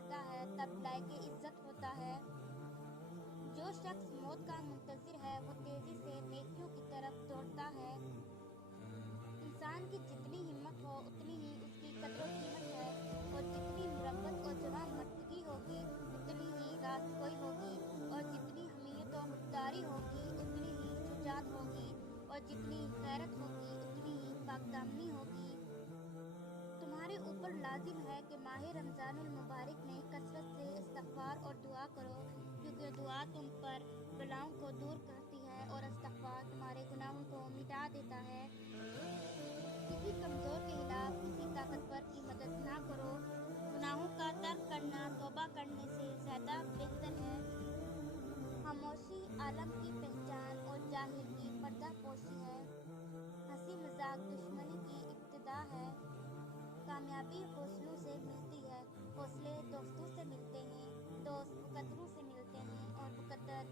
جاتا ہے تب لائق عزت ہوتا ہے۔ جو شخص موت کا منتظر ہے وہ تیزی سے نیکیوں کی طرف دوڑتا ہے۔ انسان کی جتنی ہمت ہو اتنی ہی اس کی قدر و قیمت ہے، اور جتنی مربت اور جوان مردگی ہوگی اتنی ہی رازگوئی ہوگی، اور جتنی حمیت و مقداری ہوگی اتنی ہی شجاعت ہوگی، اور جتنی غیرت ہوگی اتنی ہی پاکدامنی ہوگی۔ تمہارے اوپر لازم ہے کہ ماہ رمضان المبارک میں کثرت سے استغفار اور دعا کرو، کیونکہ دعا تم پر بلاؤں کو دور کرتی ہے اور استغفار تمہارے گناہوں کو مٹا دیتا ہے۔ کسی کمزور کے خلاف کسی طاقتور کی مدد نہ کرو، گناہوں کا ترک کرنا توبہ کرنے سے زیادہ بہتر ہے۔ خاموشی عالم کی پہچان اور جاہل کی پردہ پوشی ہے۔ ہنسی مذاق دشمنی کی ابتدا ہے۔ کامیابی حوصلوں سے ملتی ہے، حوصلے دوستوں سے ملتے ہیں، دوست مقدروں سے ملتے ہیں، اور مقدر